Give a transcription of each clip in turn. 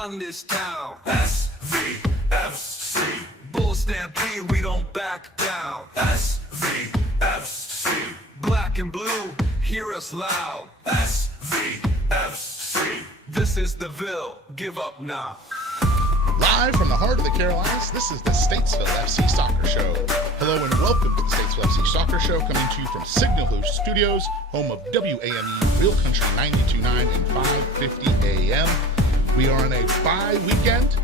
run this town. SVFC. Bull stampede, we don't back down. SVFC. Black and blue, hear us loud. SVFC. This is the Ville, give up now. Live from the heart of the Carolinas, this is the Statesville FC Soccer Show. Hello and welcome to the Statesville FC Soccer Show, coming to you from Signal Host Studios, home of WAME Real Country 92.9 and 550 AM. We are on a bye weekend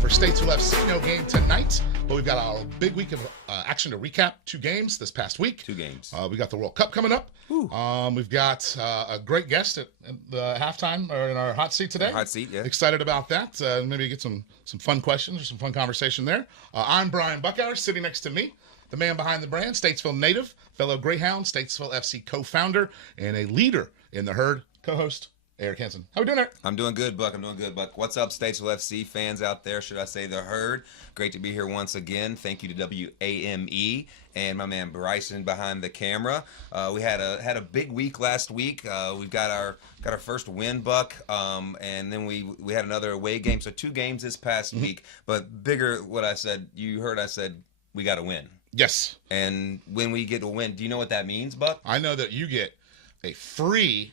for Statesville FC. No game tonight, but we've got a big week of action to recap. 2 games this past week. 2 games. We got the World Cup coming up. We've got a great guest at the halftime or in our hot seat today. Hot seat, yeah. Excited about that. Maybe get some fun questions or some fun conversation there. I'm Brian Buckhour. Sitting next to me, the man behind the brand, Statesville native, fellow Greyhound, Statesville FC co-founder, and a leader in the herd, co-host, Eric Hansen. How we doing, Eric? I'm doing good, Buck. What's up, Statesville FC fans out there? Should I say the herd? Great to be here once again. Thank you to WAME and my man Bryson behind the camera. We had a big week last week. We've got our first win, Buck, and then we had another away game. So 2 games this past week. But bigger, what I said, you heard I said we got to win. Yes. And when we get a win, do you know what that means, Buck? I know that you get a free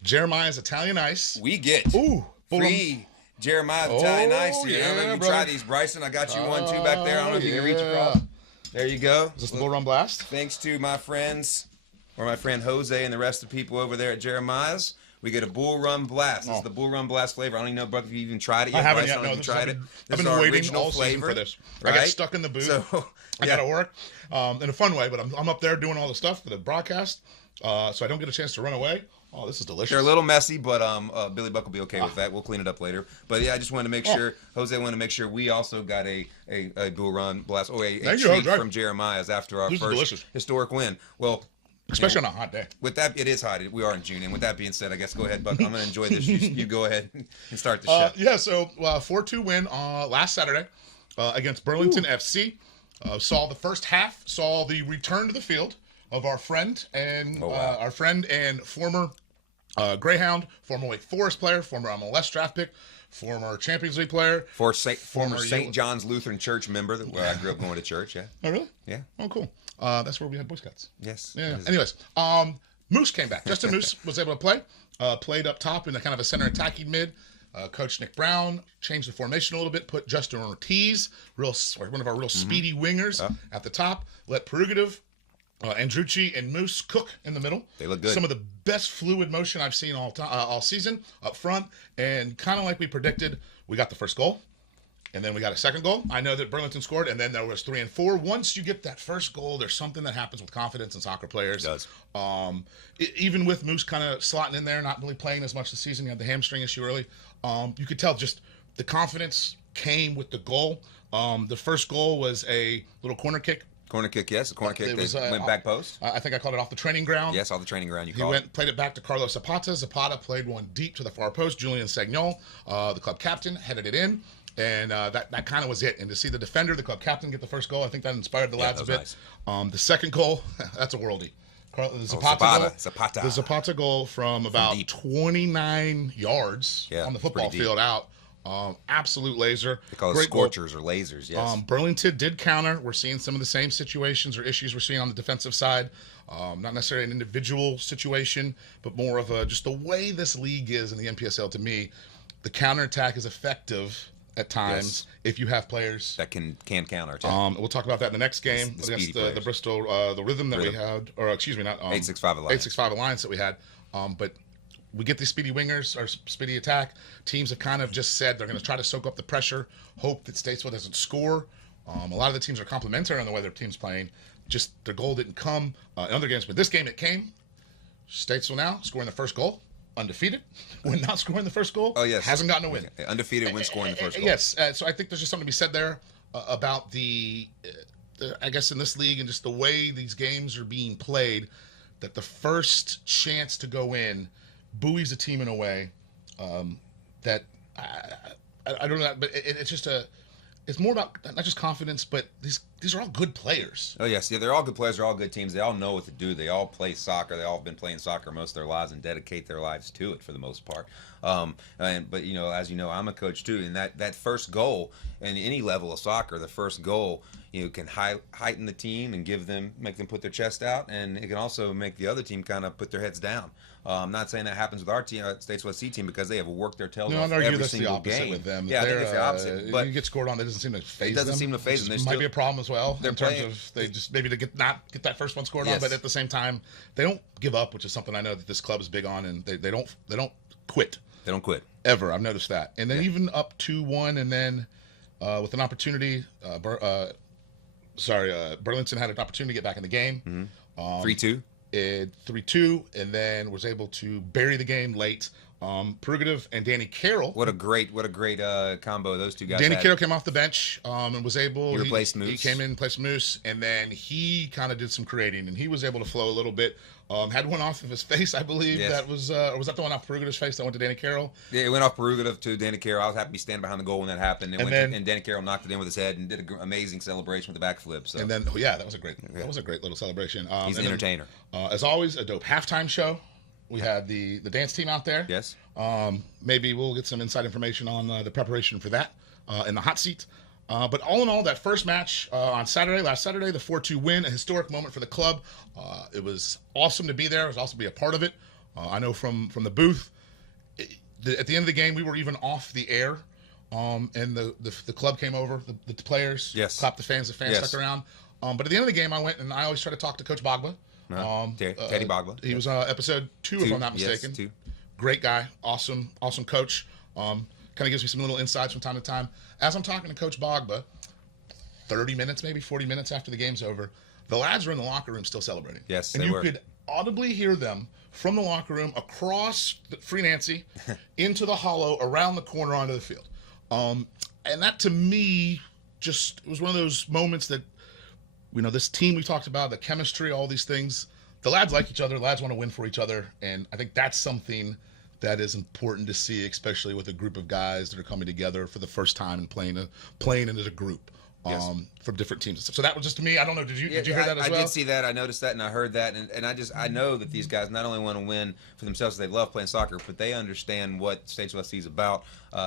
Jeremiah's Italian Ice. We get free Jeremiah's Italian Ice here. Yeah, Let me brother. try these, Bryson. I got you 1, 2 back there. I don't know if you can reach across. There you go. Is this the Bull Run Blast? Thanks to my friends, or my friend Jose and the rest of the people over there at Jeremiah's, we get a Bull Run Blast. This is the Bull Run Blast flavor. I don't even know, Buck, if you even tried it yet. I haven't Bryce, yet. I don't know No, if you tried it. I've been our waiting original all season flavor, for this. right? I got stuck in the booth. So, I got to work in a fun way, but I'm up there doing all the stuff for the broadcast, so I don't get a chance to run away. Oh, this is delicious. They're a little messy, but Billy Buck will be okay with that. We'll clean it up later. But yeah, I just wanted to make sure, Jose wanted to make sure we also got a Bull Run Blast, or a treat from Jeremiah's after our first historic win. Well, especially on a hot day. With that, it is hot. We are in June, and with that being said, I guess go ahead, Buck. I'm going to enjoy this. You go ahead and start the show. Yeah, so 4-2 win last Saturday against Burlington FC. Saw the first half. Saw the return to the field of our friend and former Greyhound, former Wake Forest player, former MLS draft pick, former Champions League player, former St. John's Lutheran Church member, where I grew up going to church. Yeah. Oh, really? Yeah. Oh, cool. That's where we had Boy Scouts. Yes. Yeah. Anyways, Moose came back. Justin Moose was able to play. Played up top in a kind of a center attacking mid. Coach Nick Brown changed the formation a little bit, put Justin Ortiz, one of our real speedy wingers, at the top. Let Prerogative, Andrucci, and Moose cook in the middle. They look good. Some of the best fluid motion I've seen all season up front. And kind of like we predicted, we got the first goal. And then we got a second goal. I know that Burlington scored, and then there was 3 and 4. Once you get that first goal, there's something that happens with confidence in soccer players. It does. Even with Moose kind of slotting in there, not really playing as much this season, he had the hamstring issue early. You could tell just the confidence came with the goal. The first goal was a little corner kick. Corner kick, yes. A corner kick that went back post. I think I called it off the training ground. Yes, off the training ground. Played it back to Carlos Zapata. Zapata played one deep to the far post. Julian Sagnol, the club captain, headed it in. And that kind of was it. And to see the defender, the club captain, get the first goal, I think that inspired the lads a bit. Nice. The second goal, that's a worldie. The Zapata goal from about 29 yards on the football field out. Absolute laser. They call it scorchers or lasers, yes. Burlington did counter. We're seeing some of the same situations or issues we're seeing on the defensive side. Not necessarily an individual situation, but more of just the way this league is in the NPSL. To me, the counterattack is effective at times if you have players that can counterattack. We'll talk about that in the next game against the Bristol, the Rhythm that we had, or excuse me, not 865 Alliance. 865 Alliance that we had. But we get these speedy wingers or speedy attack. Teams have kind of just said they're going to try to soak up the pressure, hope that Statesville doesn't score. A lot of the teams are complimentary on the way their team's playing. Just their goal didn't come in other games, but this game it came. Statesville now scoring the first goal. Undefeated when not scoring the first goal. Oh, yes. Hasn't gotten a win. Okay. Undefeated when scoring the first goal. Yes. So I think there's just something to be said there about the I guess in this league and just the way these games are being played, that the first chance to go in buoys a team in a way that I don't know, but it's just it's more about not just confidence, but these are all good players. Oh yes, yeah, they're all good players. They're all good teams. They all know what to do. They all play soccer. They all have been playing soccer most of their lives and dedicate their lives to it for the most part. But as you know, I'm a coach too, and that first goal in any level of soccer, the first goal, can heighten the team and make them put their chest out, and it can also make the other team kind of put their heads down. I'm not saying that happens with our team, Statesville FC team, because they have worked their tails off every that's single the opposite game. with them. Yeah, I think it's the opposite. But you get scored on, that doesn't seem to phase them. It doesn't seem to phase them. Which might be a problem as well in terms playing, of they just maybe to not get that first one scored on, yes. but at the same time they don't give up, which is something I know that this club is big on, and they don't quit. They don't quit ever. I've noticed that, and then even up 2-1, and then with an opportunity, Burlington had an opportunity to get back in the game. 3-2. 3-2, and then was able to bury the game late. Prerogative and Danny Carroll. What a great combo those two guys Danny had. Carroll came off the bench and was able. He replaced Moose. He came in, replaced Moose, and then he kind of did some creating, and he was able to flow a little bit. Had one off of his face, I believe. Yes. That was, or was that the one off Perugative's face that went to Danny Carroll? Yeah, it went off Prerogative to Danny Carroll. I was happy to stand behind the goal when that happened. And Danny Carroll knocked it in with his head and did an amazing celebration with the backflip. So. And then, that was a great little celebration. He's an entertainer. As always, a dope halftime show. We had the dance team out there. Yes. Maybe we'll get some inside information on the preparation for that in the hot seat. But all in all, that first match on last Saturday, the 4-2 win, a historic moment for the club. It was awesome to be there. It was awesome to be a part of it. I know from the booth, at the end of the game, we were even off the air. And the club came over, the players, yes. clapped the fans stuck around. But at the end of the game, I went and I always try to talk to Coach Bogba. Teddy Bogba. He was episode 2, if I'm not mistaken. Yes, 2. Great guy, awesome coach. Kind of gives me some little insights from time to time. As I'm talking to Coach Bogba, 30 minutes, maybe 40 minutes after the game's over, the lads were in the locker room still celebrating. Yes, and they you were. could audibly hear them from the locker room across Free Nancy into the hollow, around the corner onto the field. And that to me just was one of those moments that, this team we talked about, the chemistry, all these things, the lads like each other, the lads want to win for each other, and I think that's something that is important to see, especially with a group of guys that are coming together for the first time and playing as a group. Yes. From different teams and stuff. So that was just to me. I don't know. Did you hear that as well? I did see that. I noticed that, and I heard that, and I know that these guys not only want to win for themselves, they love playing soccer, but they understand what Statesville FC is about.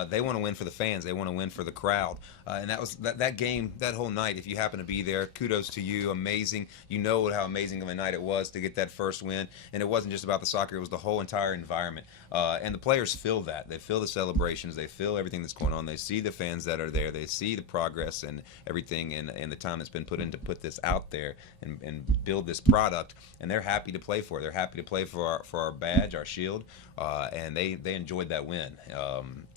They want to win for the fans. They want to win for the crowd. And that was that game, that whole night. If you happen to be there, kudos to you. Amazing. You know how amazing of a night it was to get that first win. And it wasn't just about the soccer. It was the whole entire environment. And the players feel that. They feel the celebrations. They feel everything that's going on. They see the fans that are there. They see the progress and everything and the time that's been put in to put this out there and build this product. And they're happy to play for it. They're happy to play for our badge, our shield. And they enjoyed that win.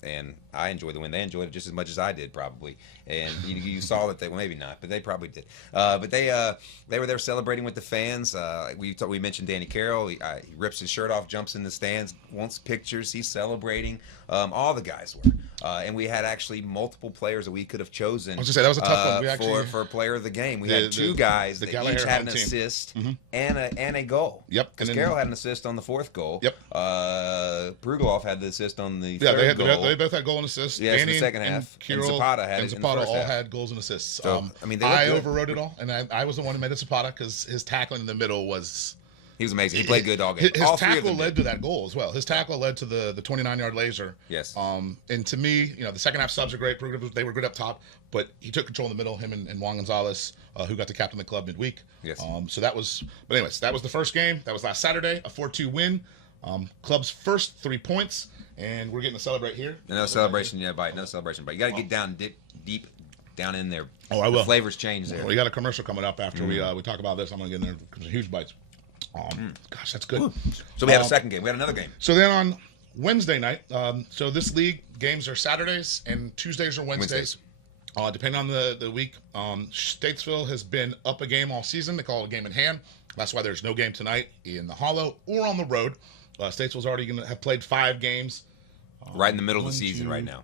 And I enjoyed the win. They enjoyed it just as much as I did, probably. And you saw that maybe not, but they probably did. But they were there celebrating with the fans. We mentioned Danny Carroll. He rips his shirt off, jumps in the stands, wants pictures. He's celebrating. All the guys were. And we had actually multiple players that we could have chosen. I was going to say, that was a tough one. For player of the game. We had two guys that each had an assist and a goal. Yep. Because Carroll had an assist on the fourth goal. Yep. Brugolov had the assist on the third goal. They both had goal and assists. Yes, in Danny the second half. And Zapata had it in the first all half. had goals and assists. So, they I good. overrode it all, and I was the one who made it Zapata because his tackling in the middle was... He was amazing. He played good all game. His tackle led to that goal as well. His tackle led to the 29-yard laser. Yes. And to me, the second half subs are great. They were good up top, but he took control in the middle, him and Juan Gonzalez, who got to captain the club midweek. Yes. So that was... But anyways, that was the first game. That was last Saturday, a 4-2 win. Club's first 3 points, and we're getting to celebrate here. Another celebration, Bite. Another celebration, Bite. You got to get down deep down in there. Oh, I will. The flavors change there. Well, we got a commercial coming up after we talk about this. I'm going to get in there. Some huge bites. Gosh, that's good. So we had a second game. We had another game. So then on Wednesday night, so this league games are Saturdays and Tuesdays or Wednesdays. Depending on the week. Statesville has been up a game all season. They call it a game in hand. That's why there's no game tonight in the Hollow or on the road. Statesville's already going to have played 5 games. Right in the middle of the season right now.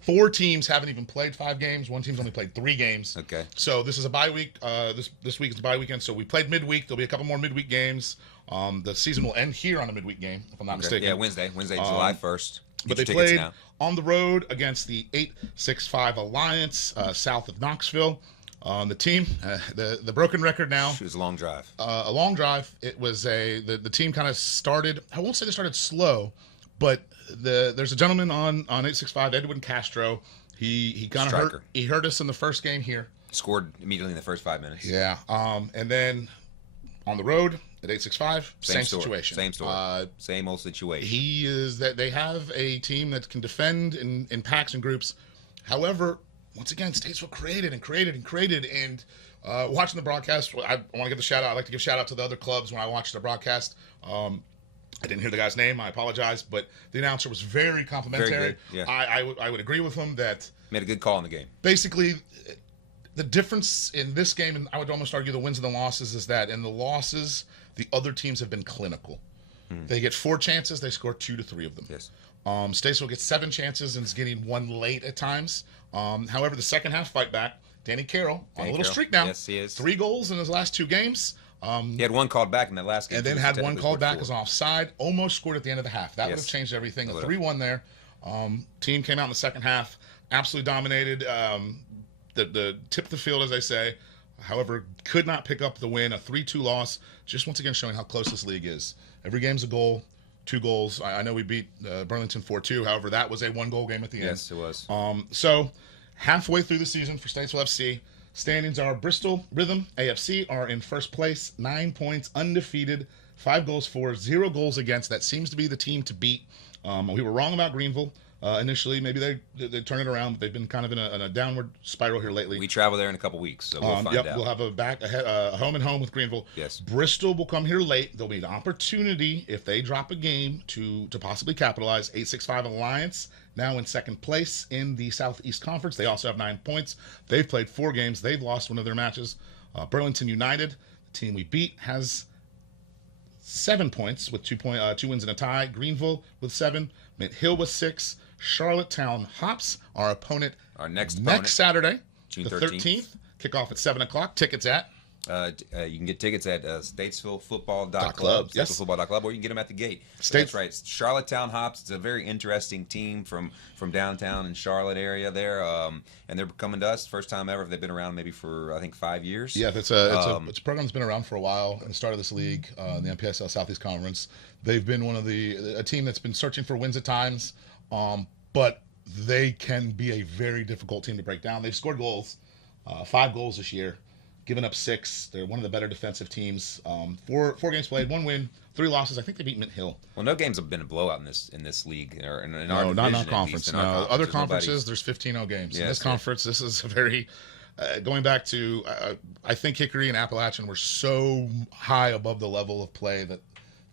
4 teams haven't even played 5 games. 1 team's only played 3 games. Okay. So this is a bye week. This week is a bye weekend. So we played midweek. There'll be a couple more midweek games. The season will end here on a midweek game, if I'm not mistaken. Yeah, Wednesday, July 1st. But they played on the road against the 865 Alliance south of Knoxville. The team, the broken record now. It was a long drive. A long drive. It was the team kind of started. I won't say they started slow, but there's a gentleman on 865, Edwin Castro. He kind of hurt us in the first game here. Scored immediately in the first 5 minutes. Yeah. And then on the road at 865, same situation. Same story. Same old situation. They have a team that can defend in packs and groups. However, once again, Statesville created. And watching the broadcast, I want to give the shout out. I like to give shout out to the other clubs when I watch the broadcast. I didn't hear the guy's name. I apologize, but the announcer was very complimentary. Very good. Yeah. I would agree with him that made a good call in the game. Basically, the difference in this game, and I would almost argue the wins and the losses, is that in the losses, the other teams have been clinical. They get 4 chances, they score 2 to 3 of them. Yes. Statesville gets 7 chances and is getting 1 late at times. However, the second half fight back, Danny Carroll on a little streak now. Yes, he is. 3 goals in his last 2 games. He had 1 called back in that last game. And then had 1 called back as offside. Almost scored at the end of the half. That would have changed everything. A 3-1 there. Team came out in the second half, absolutely dominated. The tip of the field, as I say. However, could not pick up the win. A 3-2 loss. Just once again showing how close this league is. Every game's a goal. 2 goals. I know we beat Burlington 4-2. However, that was a 1-goal game at the end. Yes, it was. So halfway through the season for Statesville FC, standings are Bristol Rhythm AFC are in first place, 9 points, undefeated, 5 goals for, 0 goals against. That seems to be the team to beat. We were wrong about Greenville initially. Maybe they turn it around, but they've been kind of in a downward spiral here lately. We travel there in a couple weeks, so we'll find out. We'll have a home and home with Greenville. Yes. Bristol will come here late. There'll be an opportunity if they drop a game to possibly capitalize. 865 Alliance now in second place in the Southeast Conference. They also have 9 points. They've played 4 games. They've lost 1 of their matches. Burlington United, the team we beat, has 7 points with 2 wins and a tie. Greenville with 7. Mint Hill with 6. Charlottetown Hops, our opponent, our next Saturday, June the 13th. Kickoff at 7 o'clock. Tickets at? You can get tickets at StatesvilleFootball.club. Yes. StatesvilleFootball.club, or you can get them at the gate. That's right. Charlottetown Hops. It's a very interesting team from downtown and Charlotte area there, and they're coming to us first time ever. They've been around maybe for I think 5 years. Yeah, it's a program that's been around for a while. And the start of this league, the MPSL Southeast Conference, they've been a team that's been searching for wins at times, but they can be a very difficult team to break down. They've scored goals, 5 goals this year. Given up 6. They're one of the better defensive teams. 4 games played, 1 win, 3 losses. I think they beat Mint Hill. Well, no games have been a blowout in this league or in our division. Not in our conference. No, other conferences, there's 15-0 games. Yes, in this conference, this is a very going back to. I think Hickory and Appalachian were so high above the level of play that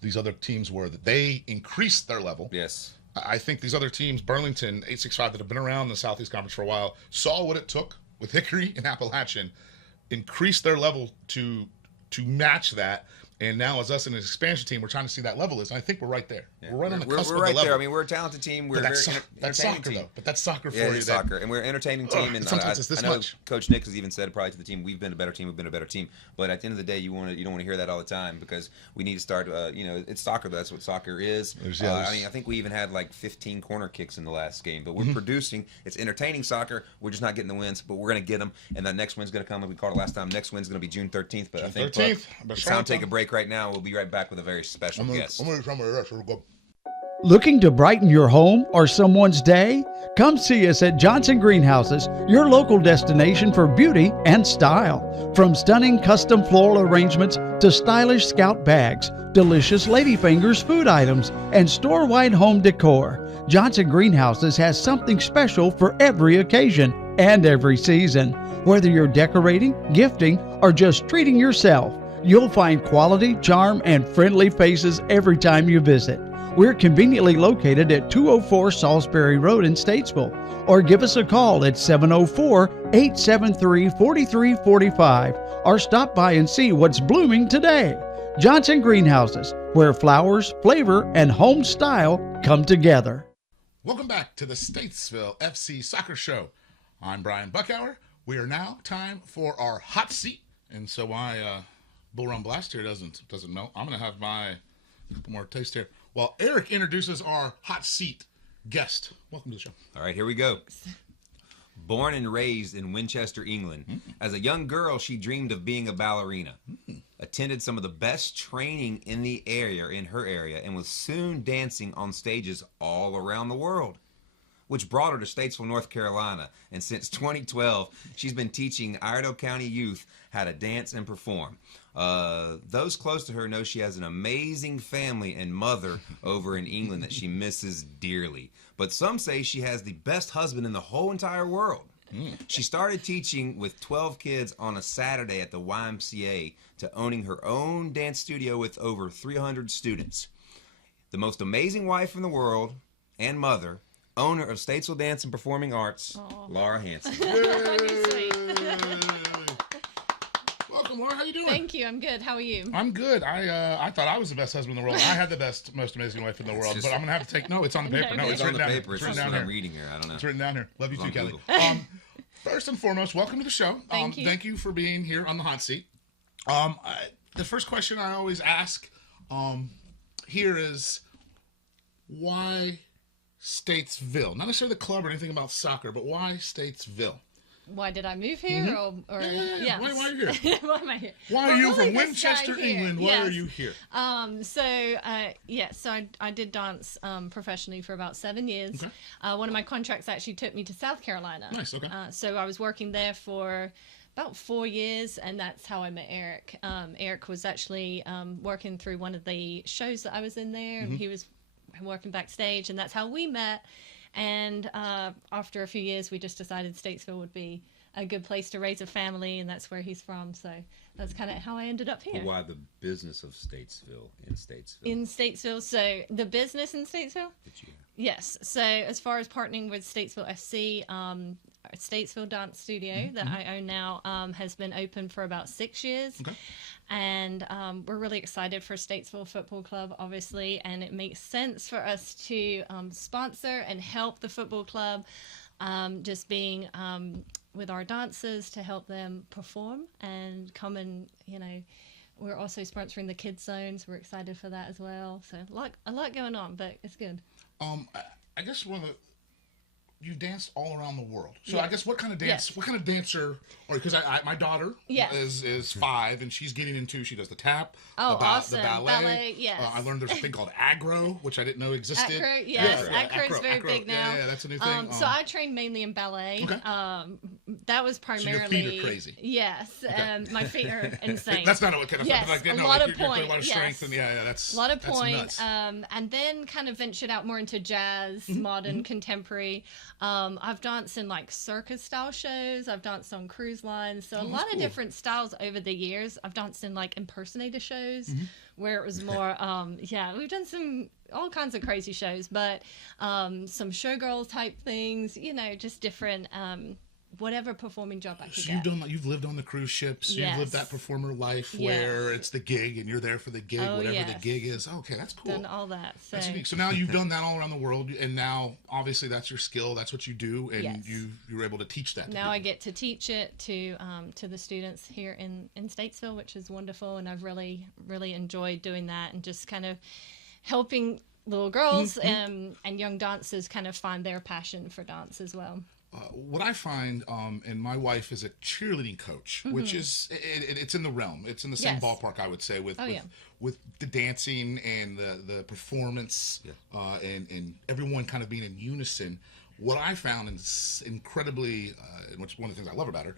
these other teams were that they increased their level. Yes. I think these other teams, Burlington, 865, that have been around the Southeast Conference for a while, saw what it took with Hickory and Appalachian, increased their level to match that, and now as us in an expansion team, we're trying to see that level is, and I think we're right there. Yeah. We're right on the cusp of the level. There. I mean, we're a talented team. We're that's very that's soccer team. Though. But that's soccer for you. It's soccer, and we're an entertaining team. And sometimes it's this I know much. Coach Nick has even said probably to the team, we've been a better team. We've been a better team. But at the end of the day, you don't want to hear that all the time because we need to start. It's soccer. That's what soccer is. I think we even had like 15 corner kicks in the last game. But we're producing. It's entertaining soccer. We're just not getting the wins, but we're going to get them. And that next win's going to come. Like we called it last time. Next win's going to be June 13th. But I think 13th. It's time to take a break right now. We'll be right back with a very special guest. Looking to brighten your home or someone's day? Come see us at Johnson Greenhouses, your local destination for beauty and style. From stunning custom floral arrangements to stylish scout bags, delicious ladyfingers food items, and store-wide home decor, Johnson Greenhouses has something special for every occasion and every season. Whether you're decorating, gifting, or just treating yourself, you'll find quality, charm, and friendly faces every time you visit. We're conveniently located at 204 Salisbury Road in Statesville, or give us a call at 704-873-4345, or stop by and see what's blooming today. Johnson Greenhouses, where flowers, flavor, and home style come together. Welcome back to the Statesville FC Soccer Show. I'm Brian Buckauer. We are now time for our hot seat, and so Bull Run Blast here doesn't melt. I'm going to have my couple more taste here. While Eric introduces our hot seat, guest. Welcome to the show. All right, here we go. Born and raised in Winchester, England, as a young girl, she dreamed of being a ballerina. Attended some of the best training in her area, and was soon dancing on stages all around the world, which brought her to Statesville, North Carolina. And since 2012, she's been teaching Iredell County youth how to dance and perform. Those close to her know she has an amazing family and mother over in England that she misses dearly. But some say she has the best husband in the whole entire world. She started teaching with 12 kids on a Saturday at the YMCA to owning her own dance studio with over 300 students. The most amazing wife in the world and mother, owner of Statesville Dance and Performing Arts, Laura Hanson. You're sweet. Welcome, Laura. How you doing? Thank you. I'm good. How are you? I'm good. I thought I was the best husband in the world. I had the best, most amazing wife in the world. But I'm gonna have to take. No, it's on the paper. No, It's on written the down paper. Here. It's It's just written what down I'm here. reading here. I don't know. It's written down here. Love you It's too, on Kelly. First and foremost, welcome to the show. Thank you. Thank you for being here on the hot seat. The first question I always ask here is, why Statesville? Not necessarily the club or anything about soccer, but why Statesville? Why did I move here? Or Yeah. Why are you here? Why am I here? Why are Well, you really from this Winchester, guy here. England? Why Yes. are you here? So I did dance professionally for about 7 years. Okay. One of my contracts actually took me to South Carolina. Nice, okay. So I was working there for about 4 years, and that's how I met Eric. Eric was actually working through one of the shows that I was in there, and he was working backstage, and that's how we met. And after a few years, we just decided Statesville would be a good place to raise a family, and that's where he's from. So that's kind of how I ended up here. Why the business of Statesville in Statesville? In Statesville. So the business in Statesville? Yes. So as far as partnering with Statesville FC, Statesville Dance Studio that I own now has been open for about 6 years. Okay. And we're really excited for Statesville Football Club, obviously, and it makes sense for us to sponsor and help the football club, just being with our dancers to help them perform and come and, we're also sponsoring the kids zones. We're excited for that as well. So a lot going on, but it's good. I guess you've danced all around the world. So Yes. I guess what kind of dance? Yes. What kind of dancer? Or because my daughter Yes. is 5 and she's getting into. She does the tap. Oh, the awesome. ballet. Ballet, yes. I learned there's a thing called aggro, which I didn't know existed. Acro, yes. Yeah, Acro is very acro. big now. Yeah, that's a new thing. So I trained mainly in ballet. Okay. That was primarily. So your feet are crazy. Yes, my feet are insane. That's not what kind of Yes, like, a no, lot like, of you're point. a lot of strength and that's a lot of that's point. nuts. And then kind of ventured out more into jazz, modern, contemporary. I've danced in like circus style shows. I've danced on cruise lines. So a lot of different styles over the years. I've danced in like impersonator shows where it was more, we've done all kinds of crazy shows, but some showgirl type things, just different, whatever performing job I could So get. you've lived on the cruise ships. You've Yes. lived that performer life Yes. where it's the gig and you're there for the gig, Oh, whatever the yes. gig is. Okay, that's cool. Done all that. So That's unique. So now you've done that all around the world, and now obviously that's your skill. That's what you do, and Yes. you're able to teach that. to now I people. get to teach it to the students here in Statesville, which is wonderful, and I've really enjoyed doing that and just kind of helping little girls and young dancers kind of find their passion for dance as well. What I find, and my wife is a cheerleading coach, which is it's in the realm. It's in the same Yes. ballpark, I would say, with the dancing and the performance, and everyone kind of being in unison. What I found is incredibly, and which one of the things I love about her,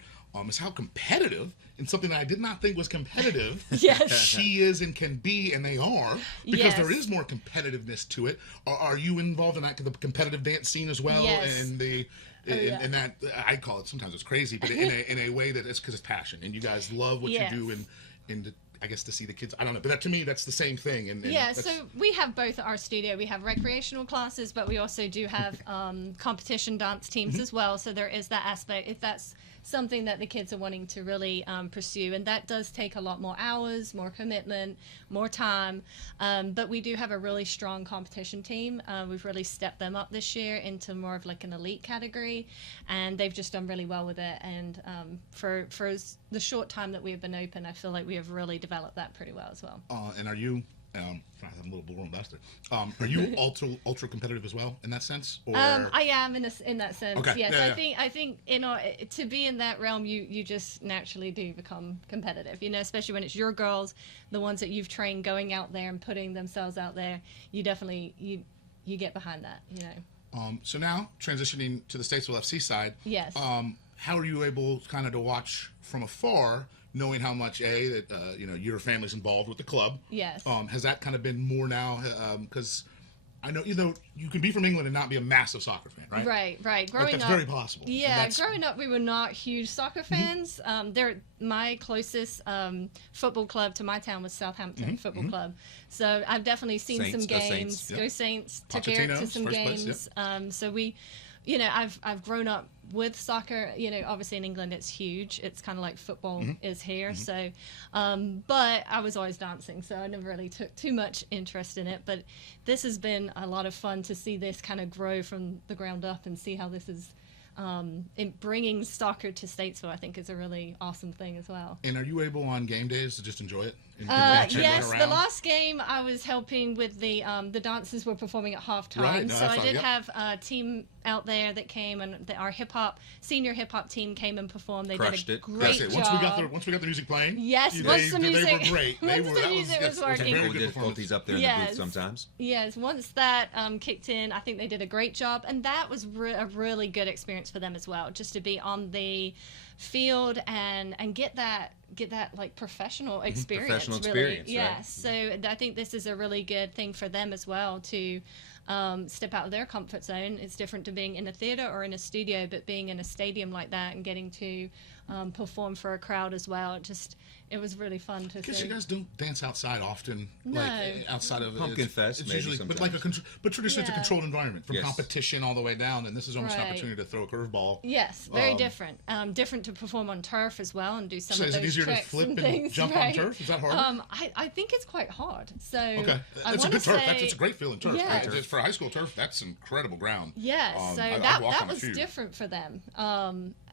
is how competitive, and something that I did not think was competitive, Yes. she is and can be, and they are, because Yes. there is more competitiveness to it. Are you involved in that the competitive dance scene as well? Yes. And the yeah. and that I call it, sometimes it's crazy, but in a way that it's because it's passion, and you guys love what Yes. you do, and I guess to see the kids, I don't know, but to me that's the same thing. And Yeah, that's- so we have both at our studio. We have recreational classes, but we also do have competition dance teams as well. So there is that aspect, if that's something that the kids are wanting to really pursue. And that does take a lot more hours, more commitment, more time. But we do have a really strong competition team. We've really stepped them up this year into more of like an elite category. And they've just done really well with it. And for the short time that we've been open, I feel like we have really developed that pretty well as well. and are you I'm a little invested. Are you ultra competitive as well in that sense? Or? I am in that sense. Okay. Yes, Yeah, I think to be in that realm, you just naturally do become competitive. Especially when it's your girls, the ones that you've trained going out there and putting themselves out there. You definitely you get behind that. So now transitioning to the Statesville FC side. Yes. How are you able kind of to watch from afar, knowing how much that your family's involved with the club? Yes. Has that kind of been more now? Because I know you can be from England and not be a massive soccer fan, right? Right. Growing that's up, very possible. Yeah, growing up, we were not huge soccer fans. My closest football club to my town was Southampton Football Club. So I've definitely seen Saints, some go games. Saints, Go yep. Saints! Took Eric to some games. So we, I've grown up with soccer. Obviously in England it's huge. It's kind of like football is here. So, but I was always dancing, so I never really took too much interest in it. But this has been a lot of fun to see this kind of grow from the ground up and see how this is. Bringing soccer to Statesville, I think, is a really awesome thing as well. And are you able on game days to just enjoy it? Yes, the last game I was helping with the dancers were performing at halftime, Right, no, so that's I fine, did yep. have a team out there that came, and our senior hip hop team came and performed. They Crushed did a it. great That's job. it. Once we got the music playing. Yes, they once the music were great. once the music was working. very Technical good difficulties up there in the booth sometimes. Yes, once that kicked in, I think they did a great job, and that was a really good experience for them as well, just to be on the field and get that like professional experience. Professional really. experience, Yeah. right. So I think this is a really good thing for them as well to step out of their comfort zone. It's different to being in a theater or in a studio, but being in a stadium like that and getting to perform for a crowd as well. It was really fun to see. Because you guys don't dance outside often, No. like outside of Pumpkin Fest, It's maybe usually, sometimes. but traditionally it's a Yeah. controlled environment from Yes. competition all the way down, and this is almost an Right. opportunity to throw a curveball. Yes, very different. Different to perform on turf as well and do some So of is it those easier to tricks flip and things, jump right? on turf? Is that harder? I think it's quite hard. So Okay, I it's a wanna good turf. say- It's a great feeling turf. Yeah. Right? For high school turf, that's incredible ground. Yes, so I've that walked on a was few. different for them.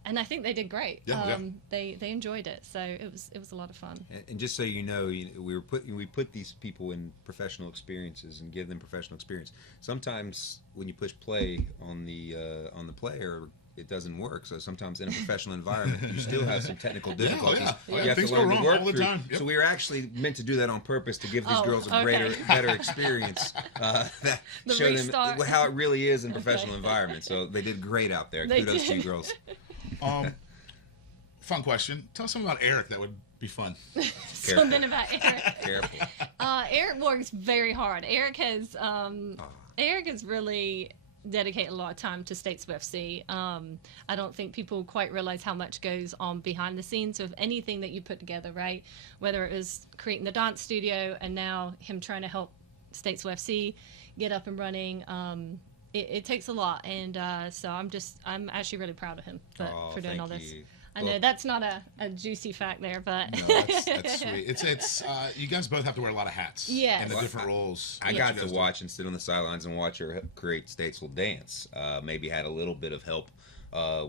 And I think they did great. Yeah. They enjoyed it, so it was a lot of fun. And just so you know, we put these people in professional experiences and give them professional experience. Sometimes when you push play on the player, it doesn't work. So sometimes in a professional environment, you still have some technical difficulties. yeah. You have Things to go learn to wrong work all the through. time. Yep. So we were actually meant to do that on purpose to give these Oh, girls a okay. better experience. That The show restart. them how it really is in Okay. professional environment. So they did great out there. They Kudos to you did. girls. Fun question. Tell us something about Eric that would be fun. Something about Eric. Careful. Eric works very hard. Eric has really dedicated a lot of time to Statesville FC. I don't think people quite realize how much goes on behind the scenes of anything that you put together, right? Whether it was creating the dance studio and now him trying to help Statesville FC get up and running. It takes a lot, and so I'm actually really proud of him for doing all this. You. I know that's not a juicy fact there, but No, that's sweet. It's you guys both have to wear a lot of hats. Yes. And the Well, different roles. I that got you to guys do. watch and sit on the sidelines and watch her create Statesville dance. Maybe had a little bit of help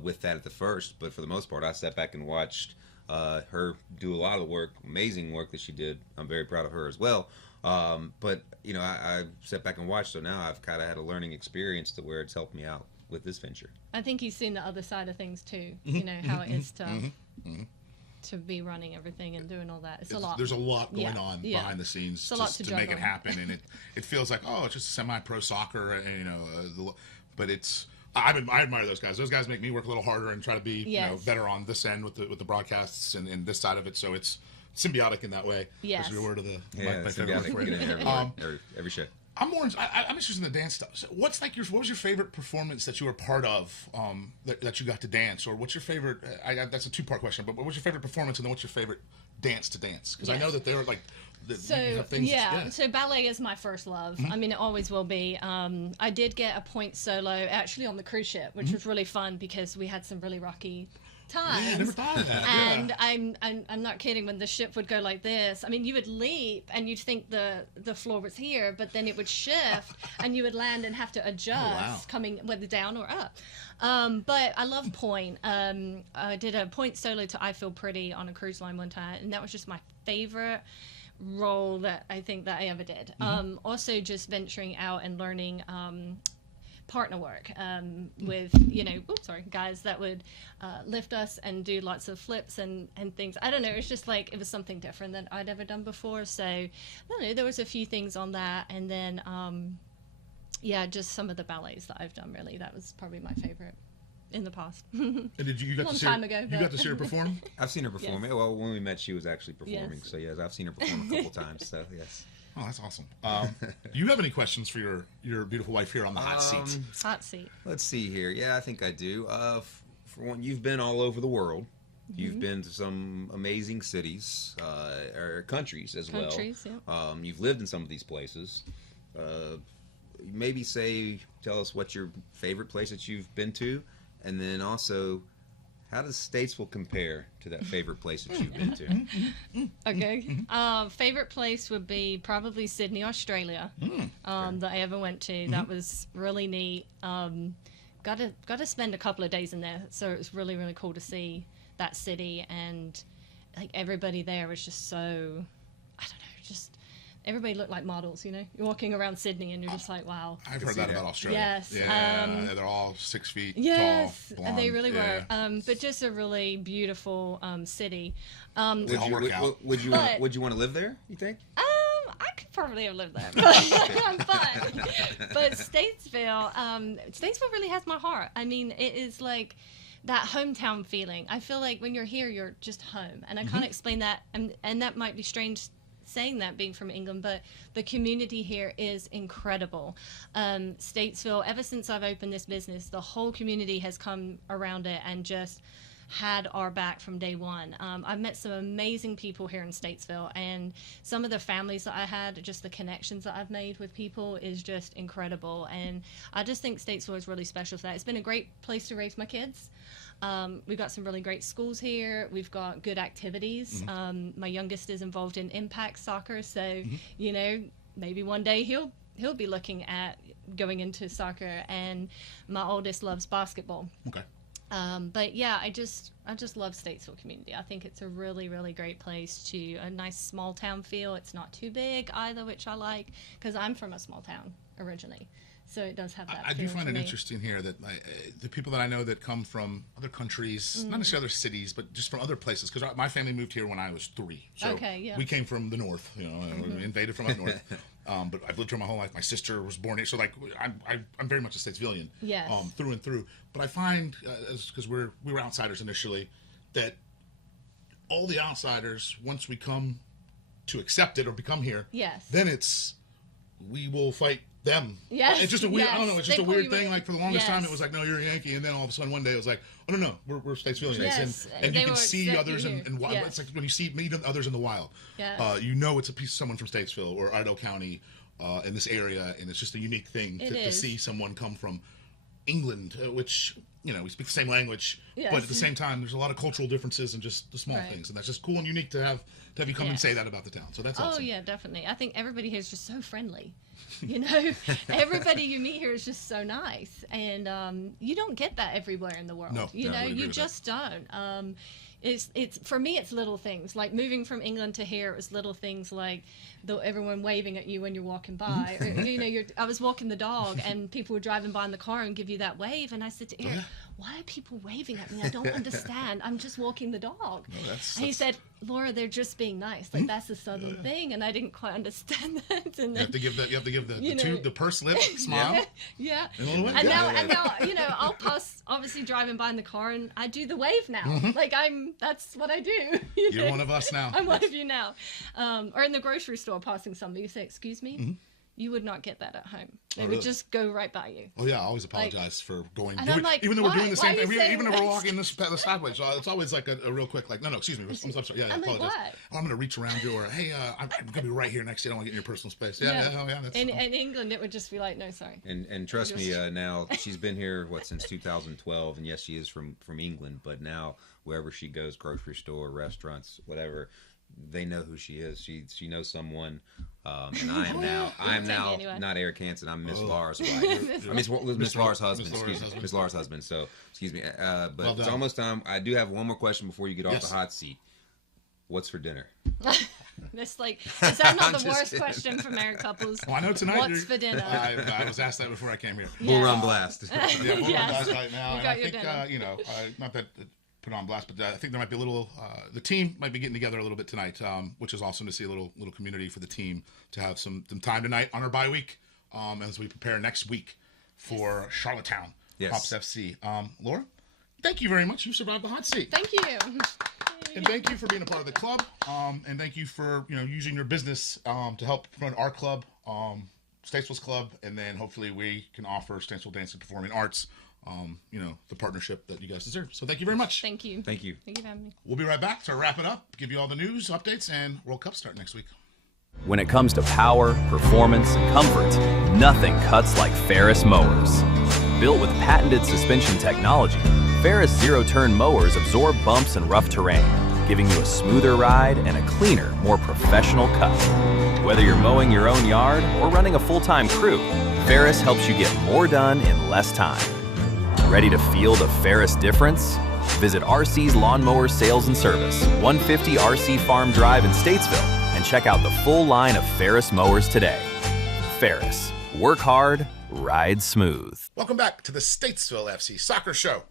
with that at the first, but for the most part, I sat back and watched her do a lot of the work, amazing work that she did. I'm very proud of her as well. But I sat back and watched, so now I've kind of had a learning experience to where it's helped me out with this venture. I think he's seen the other side of things too. You know how it is to be running everything and doing all that. It's a lot. There's a lot going Yeah, on yeah. behind the scenes It's a lot just to to make it juggle. happen, and it feels like it's just semi-pro soccer, and but it's. I admire those guys. Those guys make me work a little harder and try to be Yes. better on this end with the broadcasts and this side of it. So it's symbiotic in that way. Yes. That's the word of the Yeah, my it's favorite word symbiotic. for We it. get in every show. I'm interested in the dance stuff. So what was your favorite performance that you were part of that you got to dance, or what's your favorite? That's a two-part question, but what was your favorite performance, and then what's your favorite dance to dance? Because I Yes. know that they're like. You So have things, so ballet is my first love. I mean, it always will be. I did get a point solo actually on the cruise ship, which was really fun because we had some really rocky times. Yeah, I never thought of that. And yeah. I'm not kidding. When the ship would go like this, I mean, you would leap and you'd think the floor was here, but then it would shift and you would land and have to adjust coming whether down or up. But I love point. I did a point solo to "I Feel Pretty" on a cruise line one time, and that was just my favorite. role that I think that I ever did. Also just venturing out and learning partner work with, guys that would lift us and do lots of flips and things. I don't know, it's just like, it was something different than I'd ever done before. So, I don't know, there was a few things on that. And then, just some of the ballets that I've done, really. That was probably my favorite in the past. And did you got Long to see time her, ago, you but- got to see her perform? I've seen her perform. Yes. Well, when we met, she was actually performing. Yes. So yes, I've seen her perform a couple times. So yes. Oh, that's awesome. Do you have any questions for your beautiful wife here on the hot seat? Hot seat. Let's see here. Yeah, I think I do. For one, you've been all over the world. You've been to some amazing cities or countries as well. Countries, yeah. You've lived in some of these places. Maybe tell us what your favorite place that you've been to, and then also, how does Statesville compare to that favorite place that you've been to? Okay. Favorite place would be probably Sydney, Australia. That I ever went to. That was really neat. Got to spend a couple of days in there, so it was really, really cool to see that city, and like everybody there was just so, I don't know, just everybody looked like models. You're walking around Sydney and you're just like, wow. I've heard that about Australia. Yes. Yeah, they're all 6 feet Yes, tall, blonde. they really yeah. were. But just a really beautiful city. They all work out. Would you But- want to live there? You think? I could probably have lived there, but Statesville, Statesville really has my heart. I mean, it is like that hometown feeling. I feel like when you're here, you're just home, and I can't explain that. And that might be strange saying that, being from England, but the community here is incredible. Statesville, ever since I've opened this business, the whole community has come around it and just had our back from day one. I've met some amazing people here in Statesville, and some of the families that I had, just the connections that I've made with people is just incredible. And I just think Statesville is really special for that. It's been a great place to raise my kids. We've got some really great schools here. We've got good activities. My youngest is involved in impact soccer, so maybe one day he'll be looking at going into soccer. And my oldest loves basketball. Okay. But yeah, I just love Statesville community. I think it's a really, really great place a nice small town feel. It's not too big either, which I like, because I'm from a small town originally. So it does have that. I do feel find for it me. interesting here that the people that I know that come from other countries, not necessarily other cities, but just from other places, because my family moved here when I was 3. So Okay, yeah. we came from the north, we invaded from up north. But I've lived here my whole life. My sister was born here, so like I'm very much a Statesvillian, Yes. Through and through. But I find, because we were outsiders initially, that all the outsiders, once we come to accept it or become here, Yes. then we will fight them. Yes, It's just a weird, yes. I don't know, it's just They a pull weird you thing. in. Like for the longest time, Yes. it was like, no, you're a Yankee. And then all of a sudden one day it was like, oh, no, we're Statesvillians. Yes, And they you can will see accept others you in here. wild. Yes. It's like when you meet others in the wild. Yes. It's a piece of someone from Statesville or Idaho County in this area. And it's just a unique thing It to is. see someone come from England, which, we speak the same language. Yes. But at the same time, there's a lot of cultural differences and just the small Right. things. And that's just cool and unique to have you come and Yes. say that about the town. So that's Oh awesome. yeah, definitely. I think everybody here is just so friendly. Everybody you meet here is just so nice, and you don't get that everywhere in the world. No, I would agree You with just don't. It's for me, it's little things like moving from England to here. It was little things like everyone waving at you when you're walking by. Or, I was walking the dog and people were driving by in the car and give you that wave, and I said to Eric, "Why are people waving at me? I don't understand. I'm just walking the dog." And he said, "Laura, they're just being nice. Like that's a southern thing," and I didn't quite understand that. And You have to give the purse lip smile. yeah. And a little wave. And Yeah. now, I'll pass, obviously driving by in the car, and I do the wave now. Like that's what I do. You're one of us now. I'm one of you now. Or in the grocery store, passing somebody, you say, "Excuse me." You would not get that at home. They would really? just go right by you. Oh yeah, I always apologize for going. And I'm like, even though we're why? doing the same Why are thing, you saying even if we're that? walking the sideways, so it's always like a real quick, like, no, excuse me, I'm sorry. Yeah, I I'm like, apologize. what? Oh, I'm gonna reach around you, or hey, I'm gonna be right here next to you. I don't want to get in your personal space. Yeah. That's In England, it would just be like, "No, sorry." And trust me, now she's been here since 2012, and yes, she is from England, but now wherever she goes, grocery store, restaurants, whatever, they know who she is. She knows someone, and I am now Anyway. not Eric Hansen. I'm Miss Laura's wife. Miss Laura's husband. Miss Laura's Excuse me, husband. Miss Laura's husband. So excuse me, but it's done. almost time. I do have one more question before you get off Yes. the hot seat. What's for dinner? Is that not I'm the just worst kidding. question for married couples? Well, I know tonight. What's for dinner? I was asked that before I came here. Bull Run Blast. Yeah, we'll Yes. run that right now. You And got I your think, dinner. not that put on blast, but I think there might be a little. The team might be getting together a little bit tonight, which is awesome to see a little community for the team to have some time tonight on our bye week as we prepare next week for Charlottetown Yes. Hops FC. Laura, thank you very much. You survived the hot seat. Thank you. And thank you for being a part of the club. And thank you for using your business to help promote our club, Statesville's club, and then hopefully we can offer Statesville Dance and Performing Arts, the partnership that you guys deserve. So thank you very much. Thank you. Thank you. Thank you for having me. We'll be right back to wrap it up, give you all the news, updates, and World Cup start next week. When it comes to power, performance, and comfort, nothing cuts like Ferris mowers. Built with patented suspension technology, Ferris zero-turn mowers absorb bumps and rough terrain, giving you a smoother ride and a cleaner, more professional cut. Whether you're mowing your own yard or running a full-time crew, Ferris helps you get more done in less time. Ready to feel the Ferris difference? Visit RC's Lawnmower Sales and Service, 150 RC Farm Drive in Statesville, and check out the full line of Ferris mowers today. Ferris, work hard, ride smooth. Welcome back to the Statesville FC Soccer Show.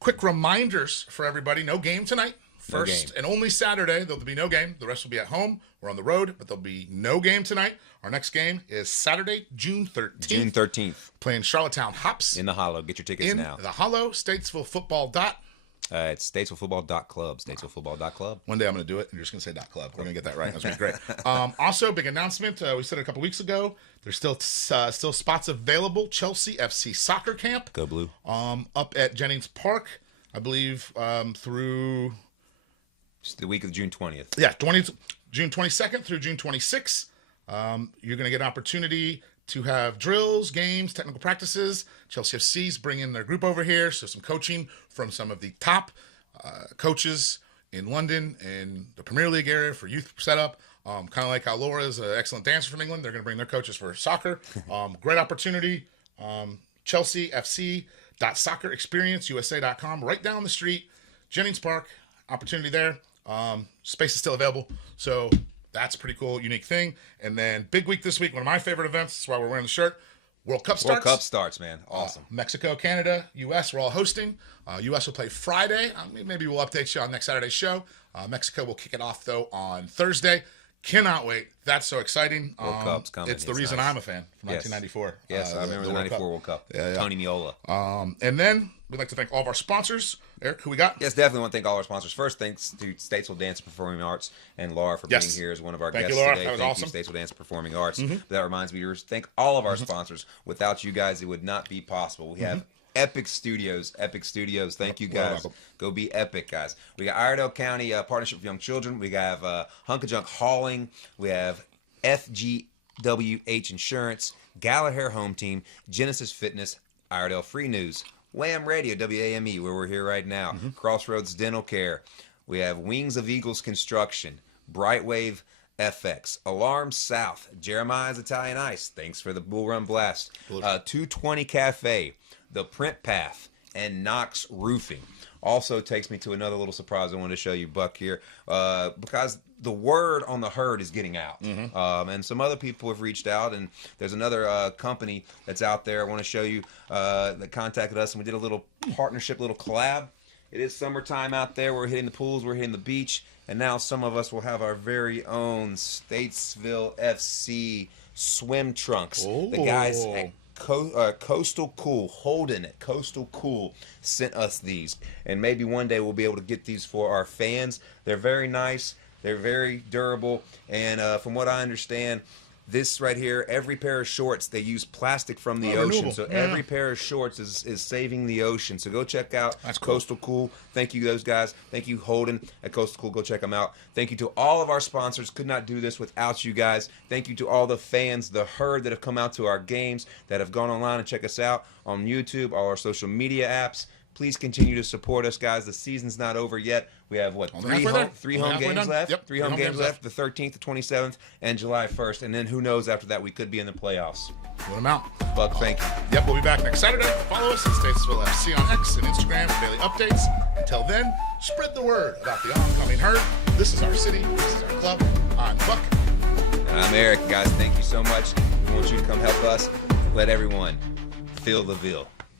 Quick reminders for everybody, no game tonight. First game. and only Saturday, there'll be no game. The rest will be at home. We're on the road, but there'll be no game tonight. Our next game is Saturday, June 13th. June 13th Playing Charlottetown Hops in the Hollow. Get your tickets in now. the Hollow, Statesville Football dot. It's statesvillefootball.club. Statesvillefootball.club. One day I'm going to do it, and you're just going to say .club. We're going to get that right. That's going to be great. Also, big announcement. We said it a couple weeks ago. There's still spots available. Chelsea FC Soccer Camp. Go Blue. Up at Jennings Park, I believe, through... It's the week of June 20th. Yeah, June 22nd through June 26th. You're going to get an opportunity to have drills, games, technical practices. Chelsea FC's bringing their group over here, so some coaching from some of the top coaches in London and the Premier League area for youth setup. Kind of like how Laura is an excellent dancer from England. They're going to bring their coaches for soccer. Great opportunity. Chelsea FC .soccerexperienceusa.com, right down the street, Jennings Park. Opportunity there. Space is still available, so that's a pretty cool, unique thing. And then big week this week, one of my favorite events. That's why we're wearing the shirt. World Cup starts. World Cup starts, man. Awesome. Mexico, Canada, U.S. We're all hosting. U.S. will play Friday. Maybe we'll update you on next Saturday's show. Mexico will kick it off, though, on Thursday. Cannot wait. That's so exciting. World Cup's coming. It's the reason nice. I'm a fan from 1994. Yes, I remember the 94 World Cup. Yeah. Tony Meola. And then we'd like to thank all of our sponsors. Eric, who we got? Yes, definitely want to thank all our sponsors. First, thanks to Statesville Dance and Performing Arts and Laura for being here as one of our Thank guests you, Laura. today. That was Thank awesome. you, Statesville Dance and Performing Arts. That reminds me to thank all of our sponsors. Without you guys, it would not be possible. We have Epic Studios. Thank you, guys. welcome. Go be epic, guys. We got Iredell County Partnership for Young Children. We have Hunkajunk Hauling. We have FGWH Insurance, Gallagher Home Team, Genesis Fitness, Iredell Free News, Wham Radio, WAME, where we're here right now, Crossroads Dental Care. We have Wings of Eagles Construction, Brightwave FX, Alarm South, Jeremiah's Italian Ice. Thanks for the Bull Run Blast. 220 Cafe, The Print Path, and Knox Roofing. Also takes me to another little surprise I wanted to show you, Buck, here, because the word on the herd is getting out. And some other people have reached out, and there's another company that's out there I want to show you that contacted us, and we did a little partnership, little collab. It is summertime out there. We're hitting the pools, we're hitting the beach, and now some of us will have our very own Statesville FC swim trunks. The guys at Coastal Cool, Holden at Coastal Cool sent us these, and maybe one day we'll be able to get these for our fans. They're very nice, they're very durable, and from what I understand, this right here, every pair of shorts, they use plastic from the ocean, renewable. so every pair of shorts is saving the ocean. So go check out Coastal Cool. Thank you, those guys. Thank you, Holden at Coastal Cool. Go check them out. Thank you to all of our sponsors. Could not do this without you guys. Thank you to all the fans, the herd that have come out to our games, that have gone online and check us out on YouTube, all our social media apps. Please continue to support us, guys. The season's not over yet. We have, three home games left? Yep, three home games left. The 13th, the 27th, and July 1st. And then who knows after that, we could be in the playoffs. Put them out. Buck, thank you. Yep, we'll be back next Saturday. Follow us at Statesville FC on X and Instagram for daily updates. Until then, spread the word about the oncoming herd. This is our city. This is our club. I'm Buck. And I'm Eric. Guys, thank you so much. We want you to come help us. Let everyone feel the Ville.